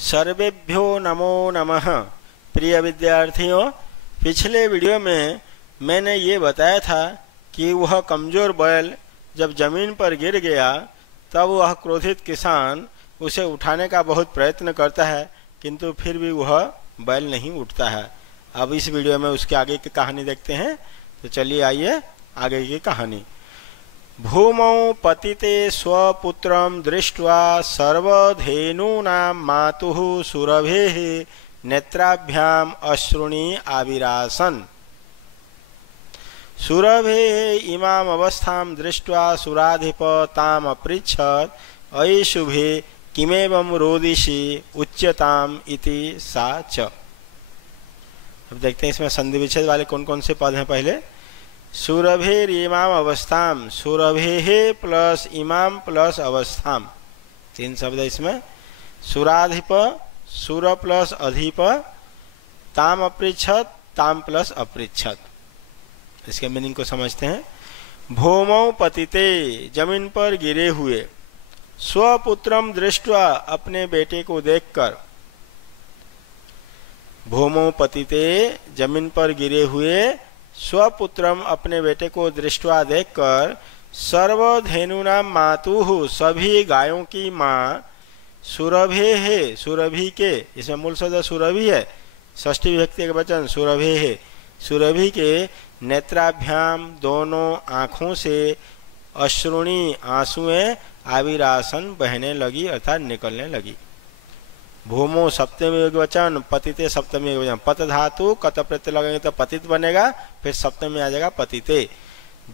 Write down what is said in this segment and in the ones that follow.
सर्वेभ्यो नमो नमः। प्रिय विद्यार्थियों, पिछले वीडियो में मैंने ये बताया था कि वह कमज़ोर बैल जब ज़मीन पर गिर गया तब वह क्रोधित किसान उसे उठाने का बहुत प्रयत्न करता है, किंतु फिर भी वह बैल नहीं उठता है। अब इस वीडियो में उसके आगे की कहानी देखते हैं। तो चलिए आइए आगे की कहानी। भूमौ पतिते स्वपुत्रं दृष्ट्वा सर्वधेनूनां मातुः सुरभेः नेत्राभ्याम् अश्रूणि आविरासन्। सुरभेः इमाम् अवस्थां दृष्ट्वा सुराधिप ताम् अपृच्छत्, अयि शुभे किमेवं रोदिषि उच्यताम् इति सा च। अब देखते हैं इसमें संधि विच्छेद वाले कौन कौन से पद हैं। पहले सुरभेर इमाम अवस्थाम, सुरभे प्लस इमाम प्लस अवस्थाम, तीन शब्द है इसमें। सुराधिप, सुर प्लस अधिप, ताम अपृच्छत, ताम प्लस अपृच्छत। इसके मीनिंग को समझते हैं। भूमौ पतिते, जमीन पर गिरे हुए, स्वपुत्रम दृष्ट्वा, अपने बेटे को देखकर। भूमौ पतिते, जमीन पर गिरे हुए, स्वपुत्रम, अपने बेटे को दृष्टवा देखकर, सर्वधेनुना मातुः, सभी गायों की माँ, सुरभे है, सुरभि के, इसमें मूल शब्द सुरभि है, षष्ठी विभक्ति का वचन सुरभे है, सुरभि के नेत्राभ्याम, दोनों आँखों से, अश्रुणी, आंसुएं, आविरासन, बहने लगी अर्थात निकलने लगी। भूमो सप्तमी एकवचन, पतिते सप्तमी एकवचन, पत धातु कत प्रत्यय लगेंगे तो पतित बनेगा, फिर सप्तमी आ जाएगा पतिते।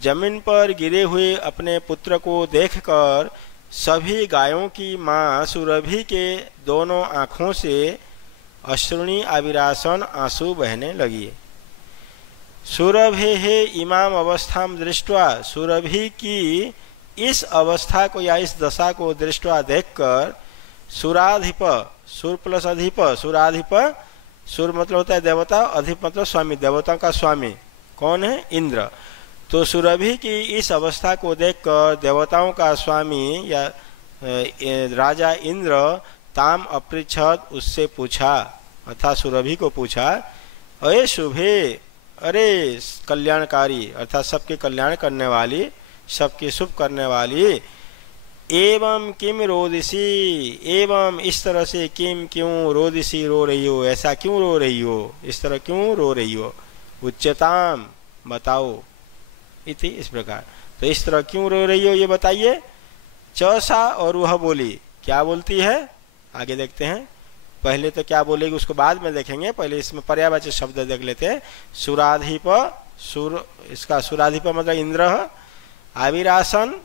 जमीन पर गिरे हुए अपने पुत्र को देखकर सभी गायों की माँ सुरभि के दोनों आँखों से अश्रुणी आविरासन, आंसू बहने लगी। सुरभे इमाम अवस्थाम दृष्ट्वा, सुरभि की इस अवस्था को या इस दशा को दृष्ट्वा देखकर, सुराधिप, सुर प्लस अधिप, सुराधिप, सुर मतलब होता है देवता, अधिप मतलब स्वामी, देवताओं का स्वामी कौन है? इंद्र। तो सुरभि की इस अवस्था को देखकर देवताओं का स्वामी या राजा इंद्र, ताम अपृच्छत, उससे पूछा, अर्थात सुरभि को पूछा, अये शुभे, अरे कल्याणकारी अर्थात सबके कल्याण करने वाली, सबके शुभ करने वाली, एवं किम रोदिसी, एवं इस तरह से, किम क्यों, रोदिसी रो रही हो, ऐसा क्यों रो रही हो, इस तरह क्यों रो रही हो, उच्चताम बताओ, इति इस प्रकार। तो इस तरह क्यों रो रही हो ये बताइए। चौसा, और वह बोली, क्या बोलती है आगे देखते हैं। पहले तो क्या बोलेगी उसको बाद में देखेंगे, पहले इसमें पर्यायवाची शब्द देख लेते हैं। सुराधिप, सुर, इसका सुराधिप मतलब इंद्र, आविरासन,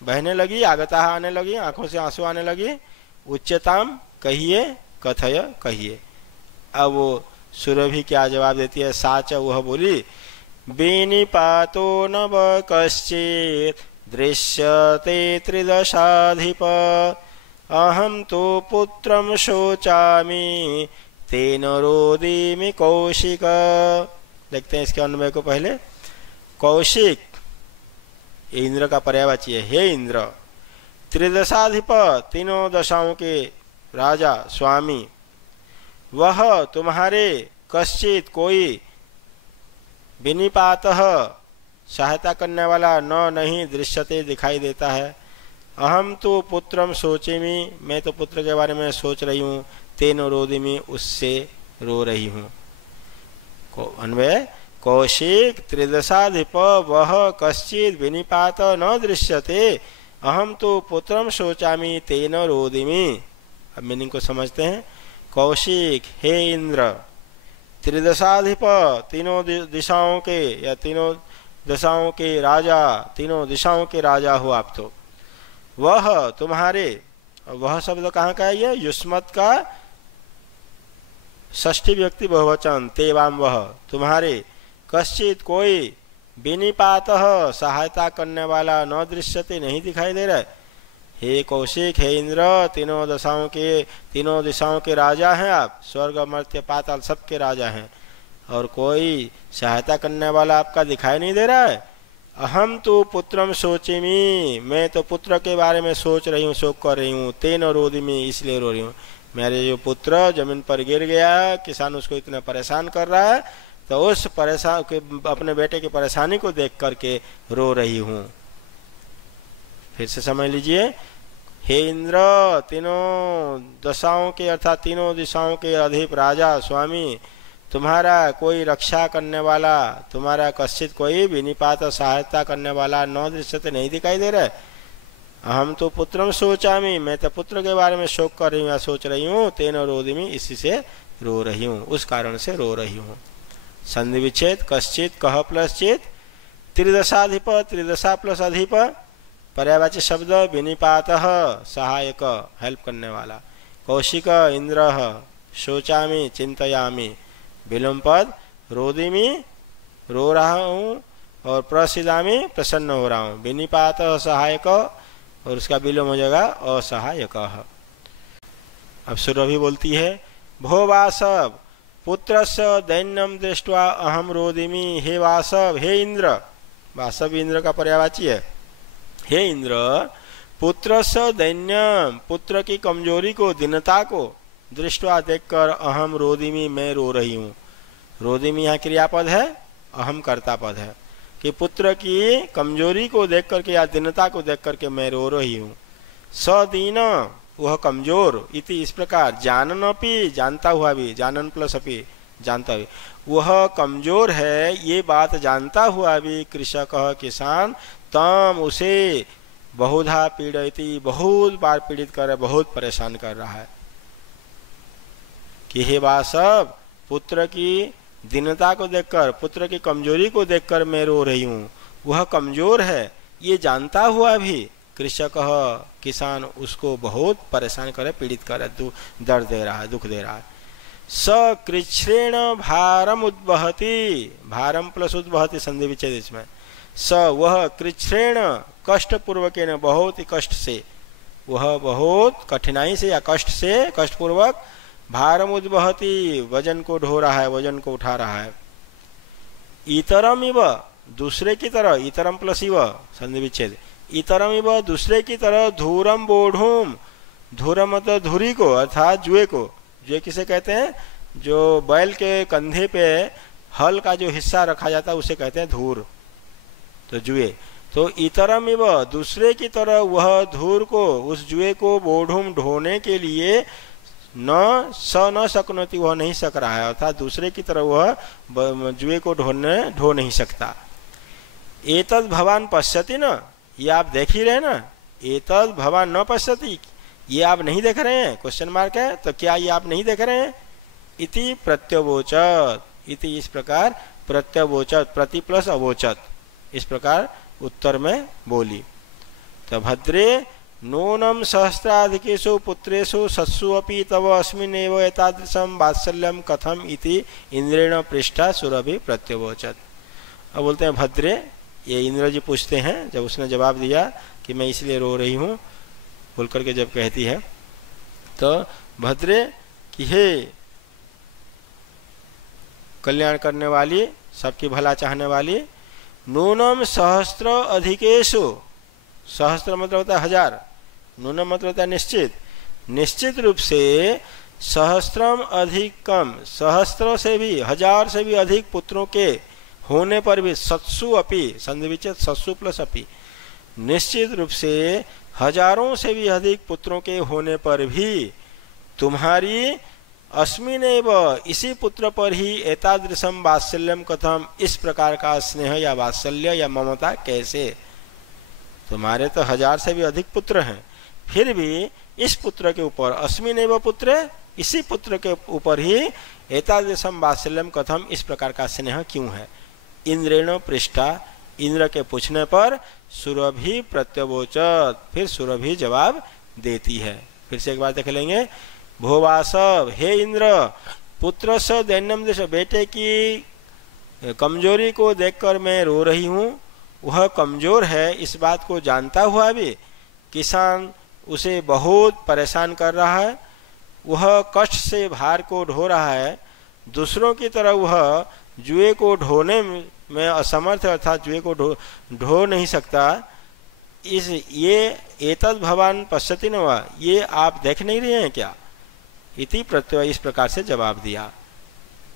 बहने लगी, आगता आने लगी, आंखों से आंसू आने लगी, उच्चताम, कहिए, कथय, कहिए। अब वो सुरभि क्या जवाब देती है, साच, वह बोली, बेनिपातो नव कश्चित् दृश्यते त्रिदशाधिप, अहम तो पुत्रम शोचामि तेन रोदिमि कौशिक। देखते हैं इसके अन्वय को पहले। कौशिक इंद्र का पर्यायवाची है, हे इंद्र, त्रिदशाधिप, तीनों दशाओं के राजा स्वामी, वह तुम्हारे, कश्चित कोई, विनिपातः सहायता करने वाला, न नहीं, दृश्यते दिखाई देता है, अहम तो पुत्रम शोचेमि, मैं तो पुत्र के बारे में सोच रही हूँ, तेन रोदिमि, उससे रो रही हूँ। अन्वय, कौशिक त्रिदशाधिप, वह कश्चित विनिपात न दृश्यते, अहम तो पुत्रम शोचामि तेन रोदिमि। अब मीनिंग को समझते हैं। कौशिक, हे इंद्र, त्रिदशाधिप, तीनों दिशाओं के या तीनों दशाओं के राजा, तीनों दिशाओं के राजा हो आप तो। वह तुम्हारे, वह शब्द कहाँ का है? ये युष्मत का षष्ठी व्यक्ति बहुवचन, तेवाम, वह तुम्हारे, कश्चित कोई, विनिपातः सहायता करने वाला, न दृश्यते नहीं दिखाई दे रहा है। हे कौशिक, हे इंद्र, तीनों दिशाओं के राजा हैं आप, स्वर्ग मर्त्य पाताल सबके राजा हैं, और कोई सहायता करने वाला आपका दिखाई नहीं दे रहा है। अहम तो पुत्रम शोचिमी, मैं तो पुत्र के बारे में सोच रही हूँ, शोक कर रही हूँ, तेन रोदिमी, इसलिए रो रही हूँ। मेरे जो पुत्र जमीन पर गिर गया, किसान उसको इतना परेशान कर रहा है, तो उस परेशान के अपने बेटे की परेशानी को देख करके रो रही हूं। फिर से समझ लीजिए, हे इंद्र, तीनों दशाओं के अर्थात तीनों दिशाओं के अधिप राजा स्वामी, तुम्हारा कोई रक्षा करने वाला, तुम्हारा कश्चित कोई विनिपात सहायता करने वाला न दृश्यते नहीं दिखाई दे रहा है। हम तो पुत्रम सोचामी, मैं तो पुत्र के बारे में शोक कर रही हूँ या सोच रही हूँ, तेन रोदिमी, इसी से रो रही हूँ, उस कारण से रो रही हूँ। संधि विच्छेद कश्चित कह प्लस चित, त्रिदशाधिप, त्रिदशा प्लस अधिप, पर्यायवाची शब्द विनिपात सहायक हेल्प करने वाला, कौशिक इंद्र शोचामी चिंतयामी, विलोम पद रोदिमी रो रहा हूँ और प्रसिदामी प्रसन्न हो रहा हूँ, विनिपात सहायक और उसका विलोम हो जाएगा असहायक। अब सुरभि बोलती है, भो वासव पुत्रस्य दैन्यम दृष्ट्वा अहम रोदिमी, हे वासव, हे इंद्र, वासव इंद्र का पर्यायवाची है, हे इंद्र, पुत्रस्य दैन्यम, पुत्र की कमजोरी को, दीनता को, दृष्टवा देखकर अहम रोदिमी, मैं रो रही हूँ। रोदिमी यहाँ क्रियापद है, अहम कर्ता पद है, कि पुत्र की कमजोरी को देख करके या दीनता को देख करके मैं रो रही हूँ। सदीन, वह कमजोर, इति इस प्रकार, जानन अपि, जानता हुआ भी, जानन प्लस अपि, जानता भी, वह कमजोर है ये बात जानता हुआ भी, कृषक किसान, तम उसे बहुधा पीड़यति, बहुत बार पीड़ित कर रहा है, बहुत परेशान कर रहा है। कि हे वासव, पुत्र की दीनता को देखकर, पुत्र की कमजोरी को देखकर मैं रो रही हूँ। वह कमजोर है ये जानता हुआ भी, कृषक किसान उसको बहुत परेशान करे, पीड़ित करे, दर्द दे रहा है, दुख दे रहा है। स कृच्छ्रेण भारम उद्वहति, भारम प्लस उद्वहति संधि विच्छेद इसमें, स वह कृच्छ्रेण कष्ट पूर्वक, बहुत ही कष्ट से, वह बहुत कठिनाई से या कष्ट से, कष्ट पूर्वक, भारम उद्वहति वजन को ढो रहा है, वजन को उठा रहा है। इतरम इव, दूसरे की तरह, इतरम प्लस इव संधि विच्छेद, इतरम इव दूसरे की तरह, धूरम बोढ़ूम, धूरम मतलब धुरी को अर्थात जुए को, जुए किसे कहते हैं, जो बैल के कंधे पे हल का जो हिस्सा रखा जाता है उसे कहते हैं धूर, तो जुए। तो इतरम इव दूसरे की तरह वह धूर को, उस जुए को, बोढ़ूम ढोने के लिए, न सकनोति, वह नहीं सक रहा है, अर्थात दूसरे की तरह वह जुए को ढो नहीं सकता। एतद भवान पश्यति न, ये आप देख ही रहे ना, एतद भवान न पश्यति, ये आप नहीं देख रहे हैं, क्वेश्चन मार्क है, तो क्या ये आप नहीं देख रहे हैं। इति प्रत्यवोचत, इति इस प्रकार, प्रत्यवोचत, प्रति प्लस अवोचत, इस प्रकार उत्तर में बोली। तो भद्रे नूनम सहस्राधिकेषु पुत्रेषु सत्सु अपि तव अस्मिन्नेव एतादृशं वात्सल्यं कथम इति इंद्रेण पृष्ठा सुरभि प्रत्यवोचत। अब बोलते हैं भद्रे, ये इंद्र जी पूछते हैं, जब उसने जवाब दिया कि मैं इसलिए रो रही हूँ बोल करके जब कहती है, तो भद्रे कि हे कल्याण करने वाली, सबकी भला चाहने वाली, नूनम सहस्त्र अधिकेषु, सहस्त्र मतलब होता है हजार, नूनम मतलब होता है निश्चित, निश्चित रूप से सहस्त्रम अधिकम, सहस्त्र से भी, हजार से भी अधिक पुत्रों के होने पर भी, सत्सु अपि संधि विच्छेद सत्सु प्लस अपि, निश्चित रूप से हजारों से भी अधिक पुत्रों के होने पर भी तुम्हारी अस्मिनेव, इसी पुत्र पर ही, एतादृशम वात्सल्यम कथम, इस प्रकार का स्नेह या वात्सल्य या ममता कैसे। तुम्हारे तो हजार से भी अधिक पुत्र हैं, फिर भी इस पुत्र के ऊपर, अस्मिनेव पुत्र, इसी पुत्र के ऊपर ही एतादृशम वात्सल्यम कथम, इस प्रकार का स्नेह क्यों है। इंद्रेण पृष्ठा, इंद्र के पूछने पर सुरभि प्रत्यवोचत, फिर सुरभि जवाब देती है। फिर से एक बार देख लेंगे, भोवासव, हे इंद्र, पुत्र स दैन्यम देश, बेटे की कमजोरी को देखकर मैं रो रही हूँ। वह कमजोर है इस बात को जानता हुआ भी किसान उसे बहुत परेशान कर रहा है, वह कष्ट से भार को ढो रहा है, दूसरों की तरह वह जुए को ढोने में असमर्थ है, अर्थात जुए को ढो नहीं सकता। इस ये एतद भवान पश्यति न, ये आप देख नहीं रहे हैं क्या, इति प्रत्यय इस प्रकार से जवाब दिया।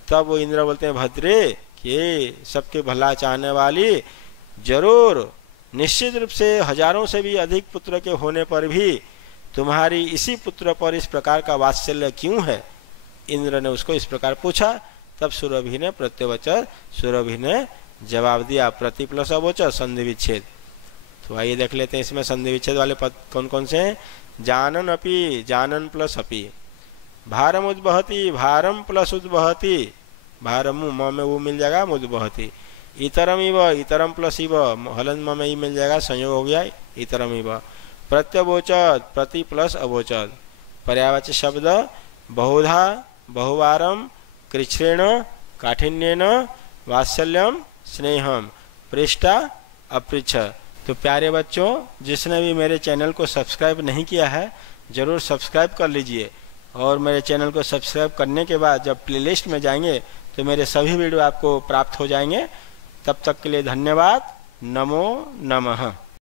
तब वो इंद्र बोलते हैं भद्रे कि सबके भला चाहने वाली, जरूर निश्चित रूप से हजारों से भी अधिक पुत्र के होने पर भी तुम्हारी इसी पुत्र पर इस प्रकार का वात्सल्य क्यों है? इंद्र ने उसको इस प्रकार पूछा। तब सुरभि ने प्रत्युवचर, सुरभि ने जवाब दिया प्रति प्लस अवोचर संधि विच्छेद। तो आइए देख लेते हैं इसमें संधि विच्छेद वाले पद कौन कौन से हैं। जानन अपि, जानन प्लस अपि, भारम उद्वहति, भारम प्लस उद्वहति, भारम म में वो मिल जाएगा मुद्वहति, इतरम इव, इतरम प्लस इव, हलन म में ई मिल जाएगा, संयोग हो गया इतरम इव, प्रत्यवोचत, प्रति प्लस अवोचत, पर्यायवाची शब्द बहुधा, बहुवारम, कृच्छ्रेण, काठिन्येन, वात्सल्यम, स्नेहम, पृष्ठा, अपृच्छ। तो प्यारे बच्चों, जिसने भी मेरे चैनल को सब्सक्राइब नहीं किया है ज़रूर सब्सक्राइब कर लीजिए, और मेरे चैनल को सब्सक्राइब करने के बाद जब प्लेलिस्ट में जाएंगे तो मेरे सभी वीडियो आपको प्राप्त हो जाएंगे। तब तक के लिए धन्यवाद। नमो नमः।